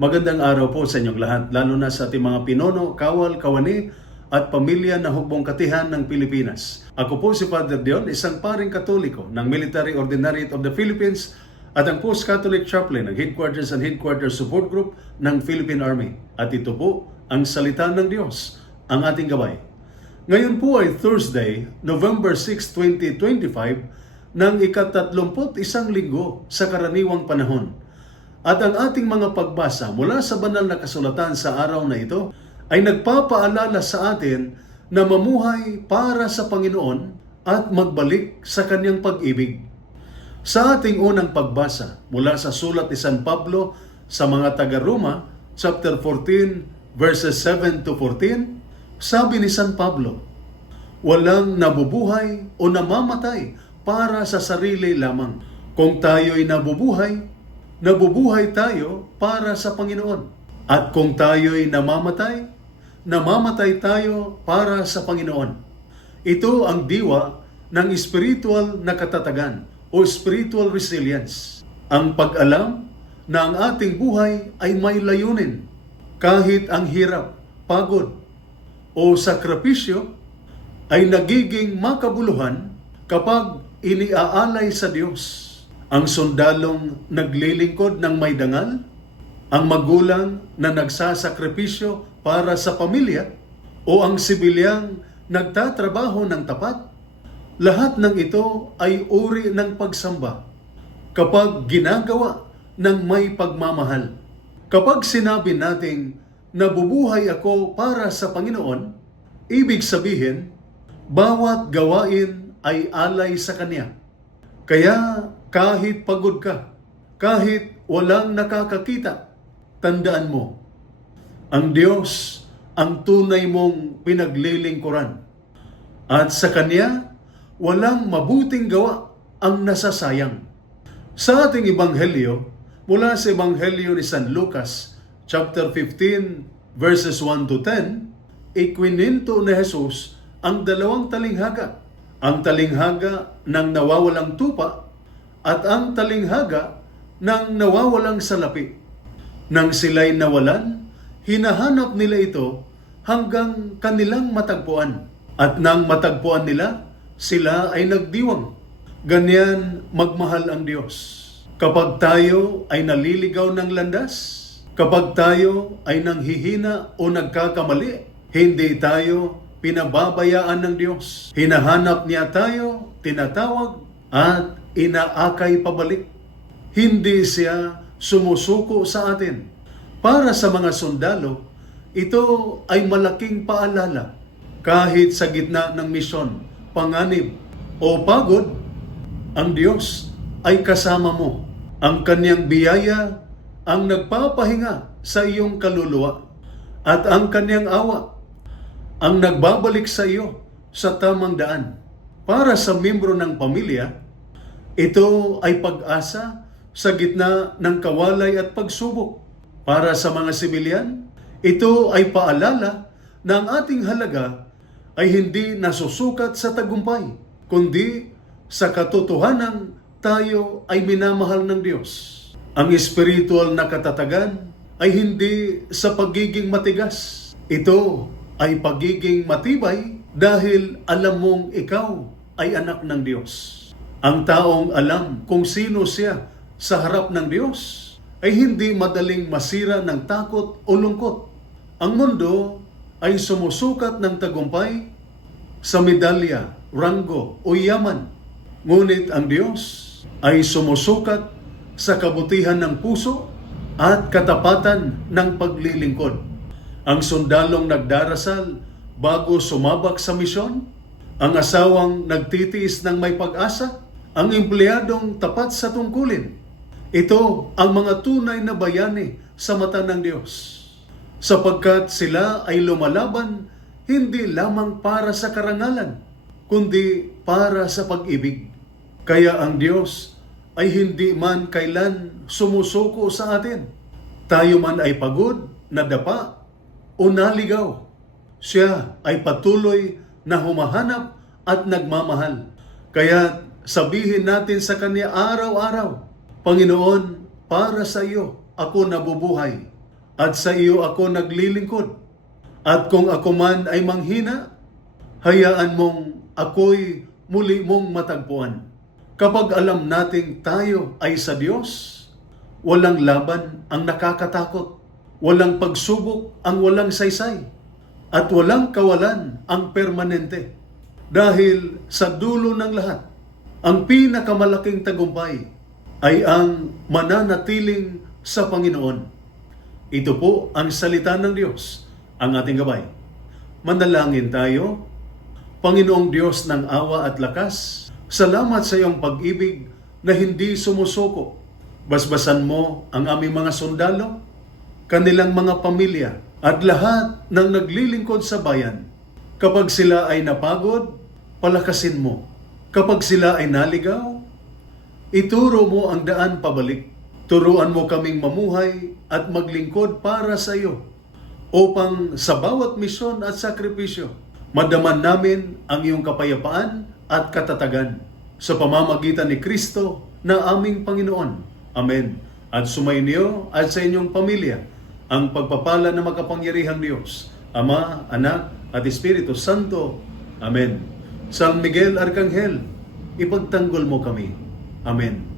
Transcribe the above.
Magandang araw po sa inyong lahat, lalo na sa ating mga pinuno, kawal, kawani, at pamilya na hukbong katihan ng Pilipinas. Ako po si Father Dion, isang paring Katoliko ng Military Ordinariate of the Philippines at ang Post-Catholic Chaplain ng Headquarters and Headquarters Support Group ng Philippine Army. At ito po ang salita ng Diyos, ang ating gabay. Ngayon po ay Thursday, November 6, 2025, ng ika-31 linggo sa karaniwang panahon. At ang ating mga pagbasa mula sa banal na kasulatan sa araw na ito ay nagpapaalala sa atin na mamuhay para sa Panginoon at magbalik sa kanyang pag-ibig. Sa ating unang pagbasa mula sa sulat ni San Pablo sa mga taga-Roma, chapter 14, verses 7 to 14, sabi ni San Pablo, "Walang nabubuhay o namamatay para sa sarili lamang. Kung tayo'y nabubuhay tayo para sa Panginoon. At kung tayo'y namamatay tayo para sa Panginoon." Ito ang diwa ng spiritual na katatagan o spiritual resilience. Ang pag-alam na ang ating buhay ay may layunin. Kahit ang hirap, pagod, o sakripisyo ay nagiging makabuluhan kapag iniaalay sa Diyos. Ang sundalong naglilingkod ng may dangal, ang magulang na nagsasakripisyo para sa pamilya, o ang sibilyang nagtatrabaho ng tapat, lahat ng ito ay uri ng pagsamba kapag ginagawa ng may pagmamahal. Kapag sinabi nating nabubuhay ako para sa Panginoon, ibig sabihin, bawat gawain ay alay sa Kanya. Kaya kahit pagod ka, kahit walang nakakakita, tandaan mo, ang Diyos ang tunay mong pinaglilingkuran. At sa Kanya, walang mabuting gawa ang nasasayang. Sa ating Ebanghelyo, mula sa Ebanghelyo ni San Lucas, chapter 15, verses 1 to 10, ikwininto ni Jesus ang dalawang talinghaga. Ang talinghaga ng nawawalang tupa at ang talinghaga ng nawawalang salapi. Nang sila'y nawalan, hinahanap nila ito hanggang kanilang matagpuan. At nang matagpuan nila, sila ay nagdiwang. Ganyan magmahal ang Diyos. Kapag tayo ay naliligaw ng landas, kapag tayo ay nanghihina o nagkakamali, hindi tayo pinababayaan ng Diyos. Hinahanap niya tayo, tinatawag, at inaakay pabalik. Hindi siya sumusuko sa atin. Para sa mga sundalo, ito ay malaking paalala. Kahit sa gitna ng misyon, panganib, o pagod, ang Diyos ay kasama mo. Ang Kanyang biyaya ang nagpapahinga sa iyong kaluluwa. At ang Kanyang awa ang nagbabalik sa iyo sa tamang daan. Para sa miyembro ng pamilya, ito ay pag-asa sa gitna ng kawalay at pagsubok. Para sa mga sibilyan, ito ay paalala na ang ating halaga ay hindi nasusukat sa tagumpay, kundi sa katotohanan tayo ay minamahal ng Diyos. Ang spiritual na katatagan ay hindi sa pagiging matigas. Ito ay pagiging matibay dahil alam mong ikaw ay anak ng Diyos. Ang taong alam kung sino siya sa harap ng Diyos ay hindi madaling masira ng takot o lungkot. Ang mundo ay sumusukat ng tagumpay sa medalya, ranggo o yaman. Ngunit ang Diyos ay sumusukat sa kabutihan ng puso at katapatan ng paglilingkod. Ang sundalong nagdarasal bago sumabak sa misyon, ang asawang nagtitiis ng may pag-asa, ang empleyadong tapat sa tungkulin. Ito ang mga tunay na bayani sa mata ng Diyos, sapagkat sila ay lumalaban hindi lamang para sa karangalan, kundi para sa pag-ibig. Kaya ang Diyos ay hindi man kailan sumusuko sa atin. Tayo man ay pagod, nadapa, o naligaw, siya ay patuloy na humahanap at nagmamahal. Kaya sabihin natin sa Kanya araw-araw, "Panginoon, para sa iyo ako nabubuhay. at sa iyo ako naglilingkod. At kung ako man ay manghina, hayaan mong ako'y muli mong matagpuan. Kapag alam nating tayo ay sa Diyos, walang laban ang nakakatakot, walang pagsubok ang walang saysay, at walang kawalan ang permanente. Dahil sa dulo ng lahat, ang pinakamalaking tagumpay ay ang mananatiling sa Panginoon. Ito po ang salita ng Diyos, ang ating gabay. Manalangin tayo. Panginoong Diyos ng awa at lakas, salamat sa iyong pag-ibig na hindi sumusuko. Basbasan mo ang aming mga sundalo, kanilang mga pamilya, at lahat ng naglilingkod sa bayan. Kapag sila ay napagod, palakasin mo. Kapag sila ay naligaw, ituro mo ang daan pabalik. Turuan mo kaming mamuhay at maglingkod para sa iyo, upang sa bawat misyon at sakripisyo, madaman namin ang iyong kapayapaan at katatagan sa pamamagitan ni Kristo na aming Panginoon. Amen. At sumainyo at sa inyong pamilya ang pagpapala ng makapangyarihang Diyos, Ama, Anak, at Espiritu Santo. Amen. San Miguel Arcangel, ipagtanggol mo kami. Amen.